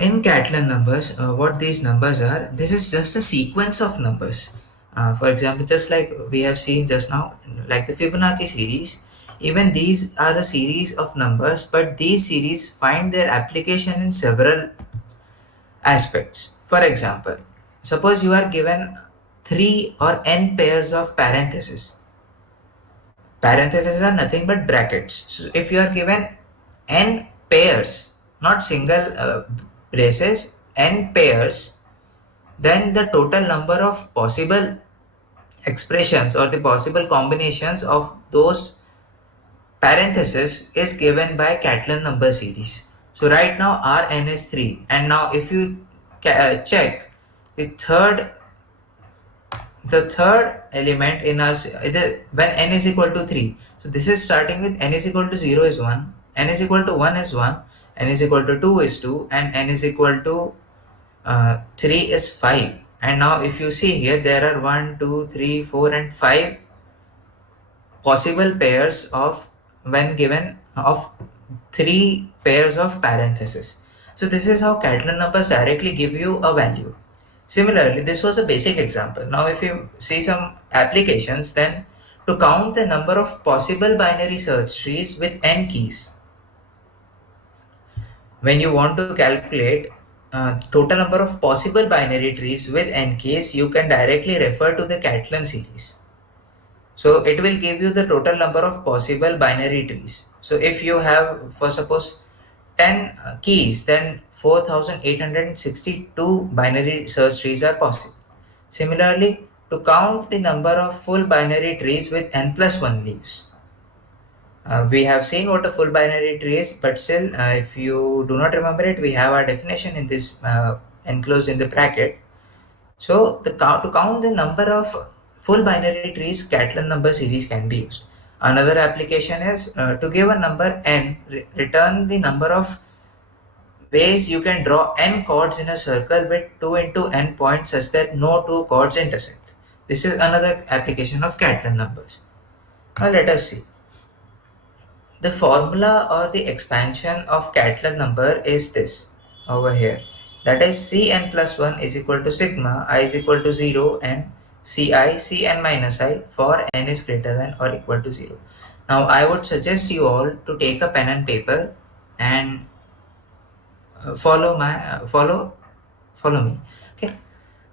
In Catalan numbers, what these numbers are, this is just a sequence of numbers. For example, just like we have seen just now, like the Fibonacci series, even these are the series of numbers, but these series find their application in several aspects. For example, suppose you are given 3 or n pairs of parentheses. Parentheses are nothing but brackets. So if you are given n pairs, not single braces, n pairs, then the total number of possible expressions or the possible combinations of those parentheses is given by Catalan number series. So right now Rn is 3, and now if you check the third element in our when n is equal to 3, so this is starting with n is equal to 0 is 1, n is equal to 1 is 1, n is equal to 2 is 2, and n is equal to 3 is 5. And now if you see here, there are 1, 2, 3, 4 and 5 possible pairs of, when given, of 3 pairs of parentheses. So this is how Catalan numbers directly give you a value. Similarly, this was a basic example. Now if you see some applications, then to count the number of possible binary search trees with n keys, when you want to calculate total number of possible binary trees with n keys, you can directly refer to the Catalan series. So it will give you the total number of possible binary trees. So if you have, for suppose, 10 keys, then 4862 binary search trees are possible. Similarly, to count the number of full binary trees with n plus 1 leaves. We have seen what a full binary tree is, but still, if you do not remember it, we have our definition in this enclosed in the bracket. So to count the number of full binary trees, Catalan number series can be used. Another application is to give a number n, return the number of ways you can draw n chords in a circle with 2 into n points such that no two chords intersect. This is another application of Catalan numbers. Now let us see. The formula or the expansion of Catalan number is this over here. That is Cn plus 1 is equal to sigma I is equal to 0 and Ci Cn minus I for n is greater than or equal to 0. Now I would suggest you all to take a pen and paper and follow me. Okay.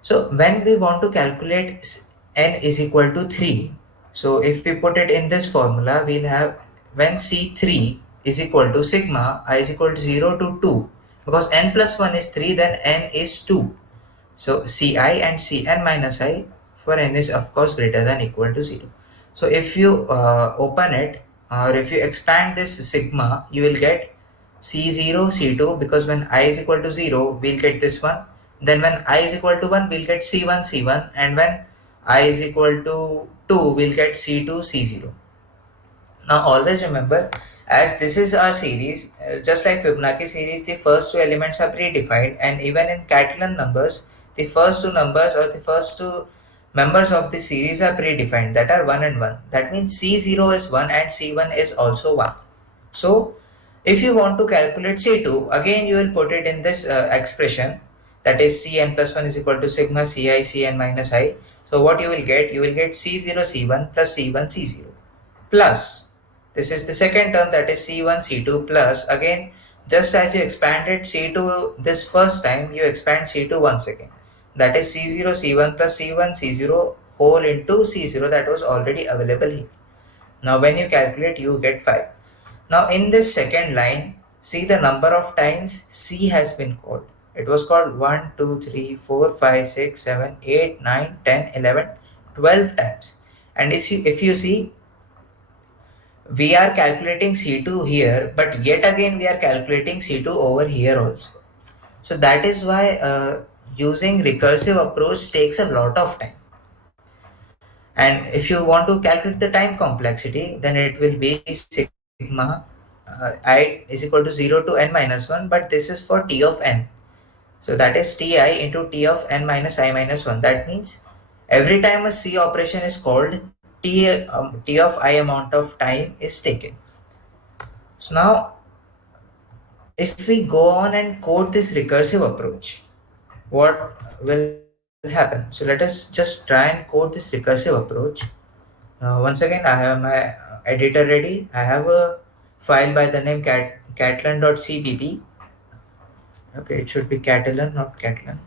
So when we want to calculate n is equal to 3, so if we put it in this formula, we'll have when C3 is equal to sigma I is equal to 0 to 2, because n plus 1 is 3, then n is 2. So Ci and Cn minus I for n is of course greater than equal to 0. So if you open it, or if you expand this sigma, you will get C0, C2, because when I is equal to 0, we'll get this one. Then when I is equal to 1, we'll get C1, C1. And when I is equal to 2, we'll get C2, C0. Now always remember, as this is our series, just like Fibonacci series, the first two elements are predefined, and even in Catalan numbers, the first two numbers or the first two members of the series are predefined, that are 1 and 1. That means C0 is 1 and C1 is also 1. So if you want to calculate C2, again you will put it in this expression, that is Cn plus 1 is equal to sigma Ci Cn minus I. So what you will get? You will get C0 C1 plus C1 C0 plus, this is the second term, that is C1 C2 plus, again just as you expanded C2 this first time, you expand C2 once again, that is C0 C1 plus C1 C0 whole into C0 that was already available here. Now when you calculate, you get 5. Now in this second line, see the number of times C has been called. It was called 1, 2, 3, 4, 5, 6, 7, 8, 9, 10, 11, 12 times. And if you see, we are calculating C2 here, but yet again we are calculating C2 over here also. So that is why using recursive approach takes a lot of time. And if you want to calculate the time complexity, then it will be sigma I is equal to 0 to n minus 1, but this is for t of n. So that is ti into t of n minus I minus 1. That means every time a C operation is called, t of I amount of time is taken. So now if we go on and code this recursive approach, what will happen? So let us just try and code this recursive approach. Once again, I have my editor ready. I have a file by the name catalan.cpp. Okay, it should be Catalan, not Catalan.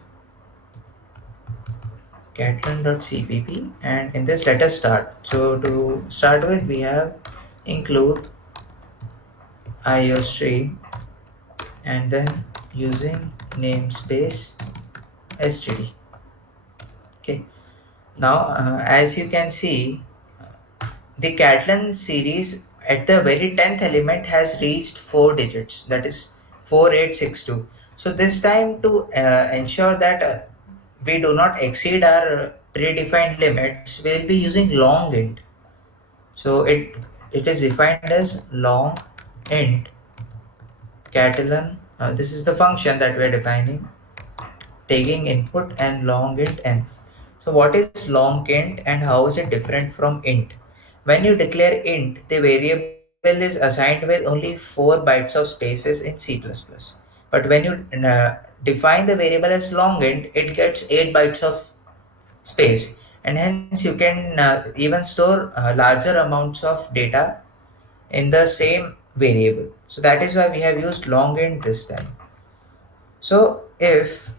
Catalan.cpp, and in this let us start. So to start with, we have include iostream and then using namespace std. Okay, now as you can see, the Catalan series at the very 10th element has reached 4 digits, that is 4862. So this time, to ensure that we do not exceed our predefined limits, we'll be using long int. So it is defined as long int Catalan. This is the function that we are defining, taking input and long int n. So what is long int and how is it different from int? When you declare int, the variable is assigned with only 4 bytes of spaces in C++. But when you define the variable as long int, it gets 8 bytes of space, and hence you can even store larger amounts of data in the same variable. So that is why we have used long int this time. So if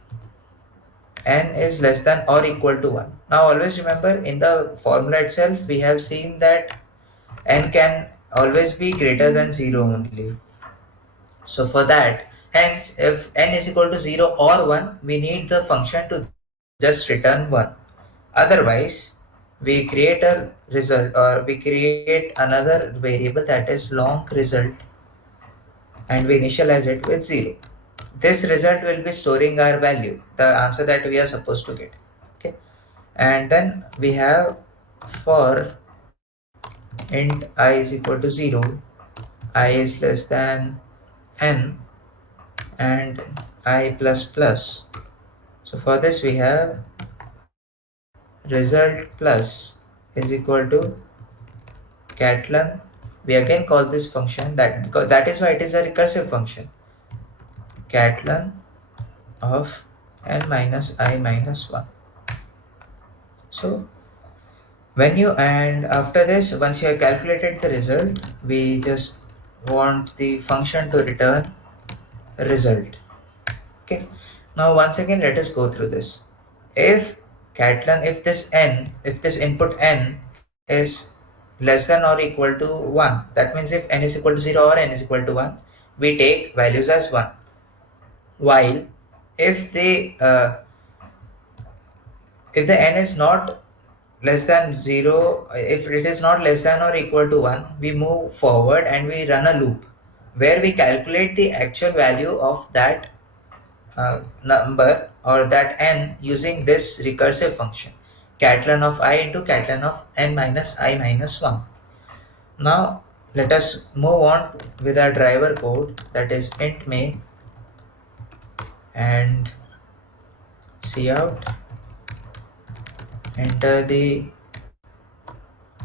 n is less than or equal to 1. Now always remember, in the formula itself we have seen that n can always be greater than 0 only. So for that, hence if n is equal to 0 or 1, we need the function to just return 1. Otherwise, we create a result, or we create another variable, that is long result, and we initialize it with 0. This result will be storing our value, the answer that we are supposed to get. Okay, and then we have for int I is equal to 0, I is less than n, and I plus plus. So for this we have result plus is equal to Catalan. We again call this function, that because that is why it is a recursive function, Catalan of n minus I minus 1. So when you, and after this, once you have calculated the result, we just want the function to return result. Okay, now once again let us go through this. If Catalan, if this input n is less than or equal to 1, that means if n is equal to 0 or n is equal to 1, we take values as 1. While if the n is not less than 0, if it is not less than or equal to 1, we move forward and we run a loop where we calculate the actual value of that number, or that n, using this recursive function, Catalan of I into Catalan of n minus I minus 1. Now let us move on with our driver code, that is int main and cout, enter the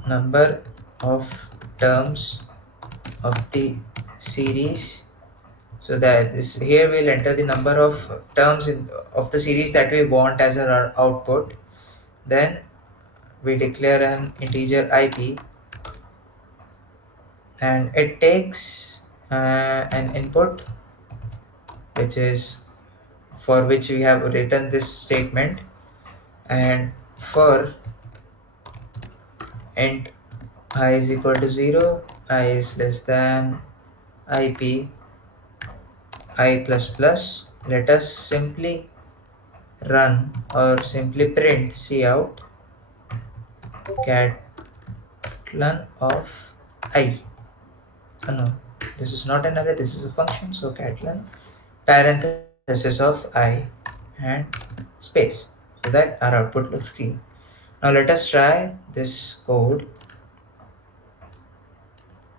number of terms of the series. So that is, here we'll enter the number of terms of the series that we want as our output. Then we declare an integer ip, and it takes an input, which is for which we have written this statement, and for int I is equal to 0, I is less than ip I plus plus, let us simply run, or simply print cout Catalan of I. No, this is not an array, this is a function. So Catalan parenthesis of I and space, so that our output looks clean. Now let us try this code.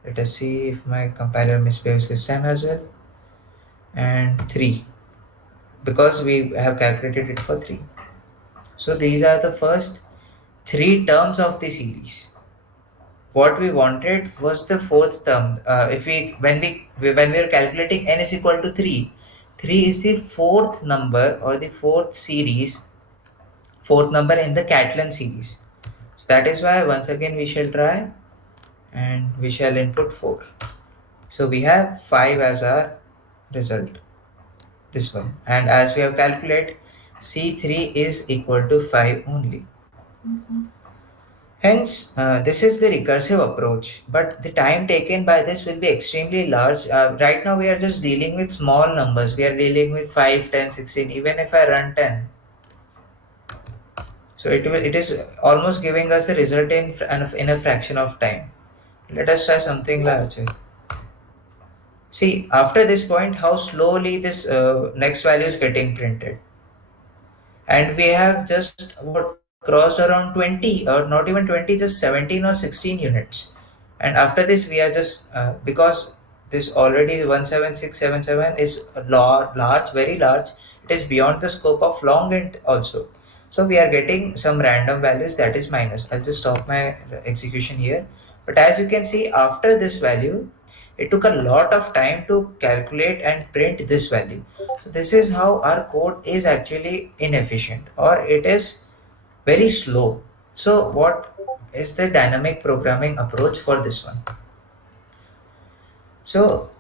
Let us see if my compiler misbehaves this time as well. And 3, because we have calculated it for 3. So these are the first 3 terms of the series. what we wanted was the fourth term. If we when we are calculating n is equal to 3, 3 is the fourth number or the fourth number in the Catalan series. So that is why once again we shall try and we shall input 4. So we have 5 as our result, this one. And as we have calculated, C3 is equal to 5 only. Hence, this is the recursive approach, but the time taken by this will be extremely large. Right now, we are just dealing with small numbers. We are dealing with 5, 10, 16. Even if I run 10, so it is almost giving us the result in a fraction of time. Let us try something larger. See, after this point, how slowly this next value is getting printed. And we have just what crossed around 20, or not even 20, just 17 or 16 units. And after this we are just because this already 17677 is a large, very large, it is beyond the scope of long int also. So we are getting some random values, that is minus. I'll just stop my execution here. But as you can see, after this value, it took a lot of time to calculate and print this value. So this is how our code is actually inefficient, or it is very slow. So what is the dynamic programming approach for this one? So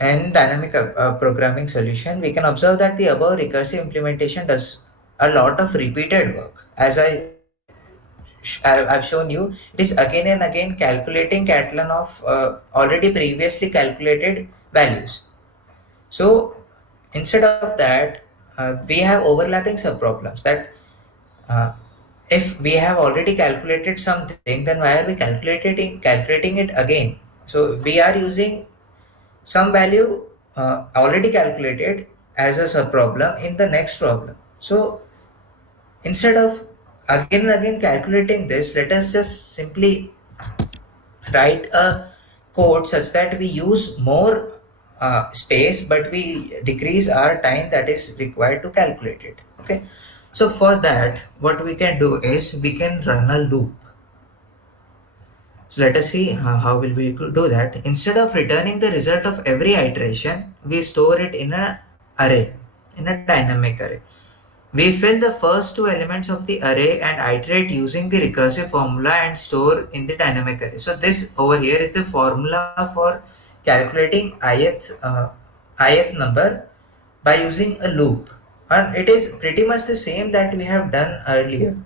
in dynamic programming solution, we can observe that the above recursive implementation does a lot of repeated work. As I've shown you, it is again and again calculating Catalan of already previously calculated values. So instead of that, we have overlapping subproblems that uh, if we have already calculated something, then why are we calculating it again? So we are using some value already calculated as a subproblem in the next problem. So instead of again and again calculating this, let us just simply write a code such that we use more space, but we decrease our time that is required to calculate it. Okay, so for that what we can do is we can run a loop. So let us see how will we do that. Instead of returning the result of every iteration, we store it in a array, in a dynamic array. We fill the first two elements of the array and iterate using the recursive formula and store in the dynamic array. So this over here is the formula for calculating ith number by using a loop, and it is pretty much the same that we have done earlier.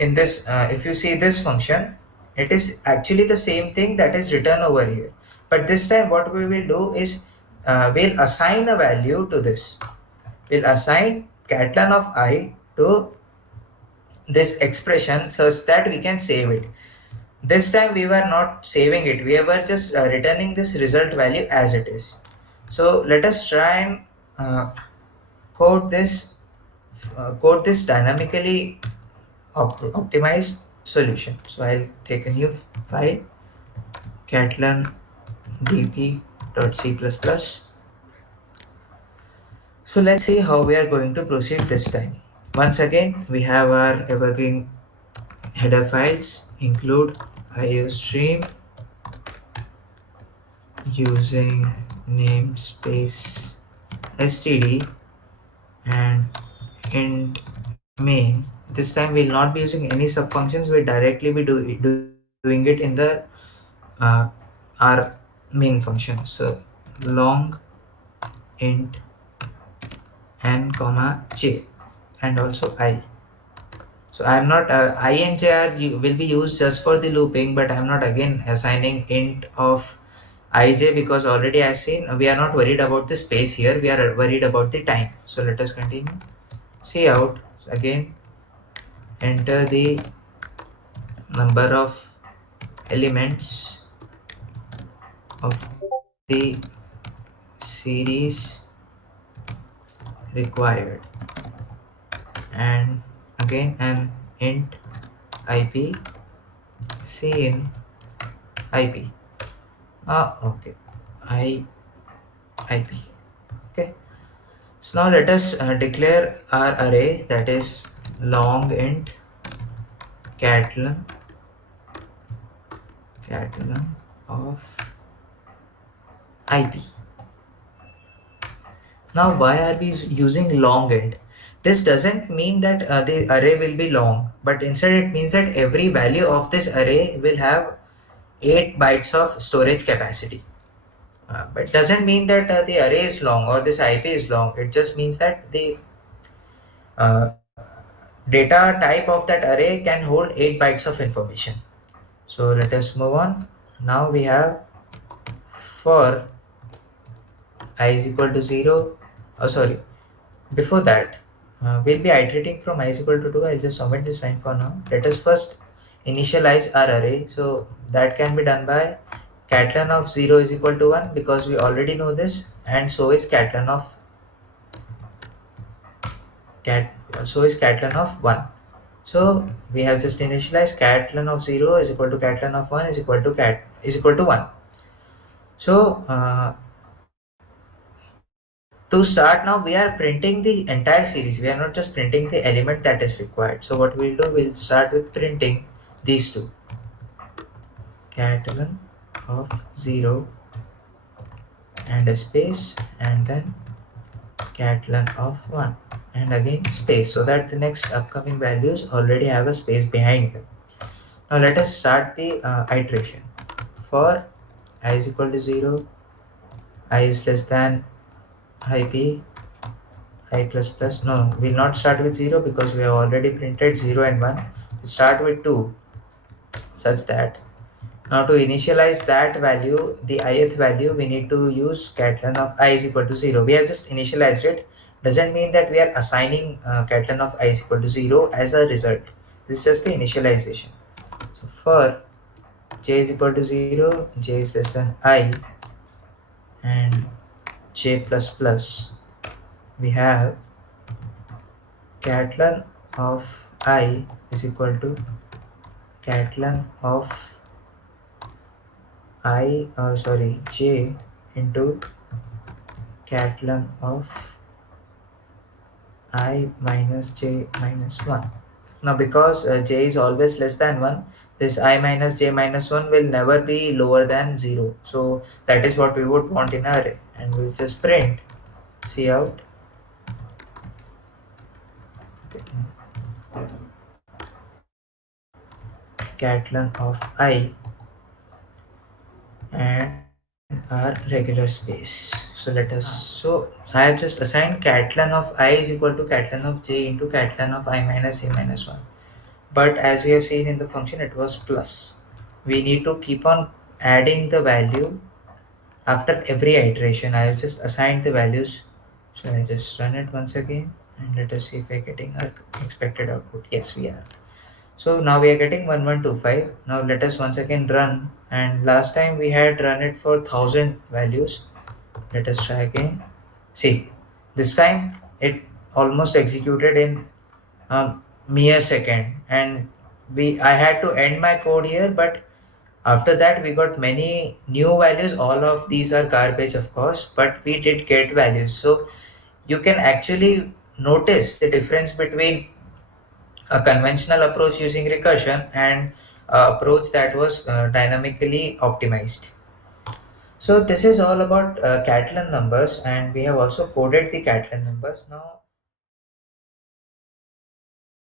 In this, if you see this function, it is actually the same thing that is written over here. But this time, what we will do is we'll assign a value to this. We'll assign Catalan of I to this expression such that we can save it. This time we were not saving it, we were just returning this result value as it is. So let us try and code this dynamically optimized solution. So I'll take a new file, Catalan dp.c++. So let's see how we are going to proceed this time. Once again, we have our evergreen header files, include iostream using namespace std and int main. This time we'll not be using any subfunctions, we'll directly be doing it in the our main function. So long int n comma j and also I. So I'm not I and j will be used just for the looping, but I'm not again assigning int of ij, because already I've seen we are not worried about the space here, we are worried about the time. So let us continue. Cout again, enter the number of elements of the series required, and again an int ip cin ip. Okay, ip. Okay, so now let us declare our array, that is long int Catalan Catalan of IP. Now, why are we using long int? This doesn't mean that the array will be long, but instead it means that every value of this array will have 8 bytes of storage capacity. But doesn't mean that the array is long or this IP is long. It just means that the uh, data type of that array can hold 8 bytes of information. So let us move on. Now we have for I is equal to 0. Oh, sorry. Before that, we'll be iterating from I is equal to 2. I'll just omit this line for now. Let us first initialize our array. So that can be done by catalan of 0 is equal to 1 because we already know this, and so is catalan of cat so is catalan of 1. So we have just initialized catalan of 0 is equal to catalan of 1 is equal to 1. So to start now, we are printing the entire series. We are not just printing the element that is required. So what we'll do, we'll start with printing these two. Catalan of 0 and a space, and then catalan of 1 and again space, so that the next upcoming values already have a space behind them. Now let us start the iteration. For I is equal to 0, I is less than IP, I plus plus. No, we'll not start with 0 because we have already printed 0 and 1. We start with 2 such that now to initialize that value, the ith value, we need to use catalan of I is equal to 0. We have just initialized it. Doesn't mean that we are assigning catalan of I is equal to 0 as a result. This is just the initialization. So for j is equal to 0, j is less than I, and j plus plus, we have catalan of I is equal to catalan of j into catalan of I minus j minus 1. Now because j is always less than 1, this I minus j minus 1 will never be lower than 0. So that is what we would want in our array, and we'll just print cout catalan of I and our regular space. So let us, so I have just assigned catalan of I is equal to catalan of j into catalan of I minus j minus 1. But as we have seen in the function, it was plus. We need to keep on adding the value after every iteration. I have just assigned the values. So I just run it once again and let us see if we're getting our expected output. Yes, we are. So now we are getting 1125. Now let us once again run, and last time we had run it for 1000 values. Let us try again. See, this time it almost executed in mere second, and I had to end my code here, but after that we got many new values. All of these are garbage, of course, but we did get values. So you can actually notice the difference between a conventional approach using recursion and approach that was dynamically optimized. So this is all about Catalan numbers, and we have also coded the Catalan numbers. Now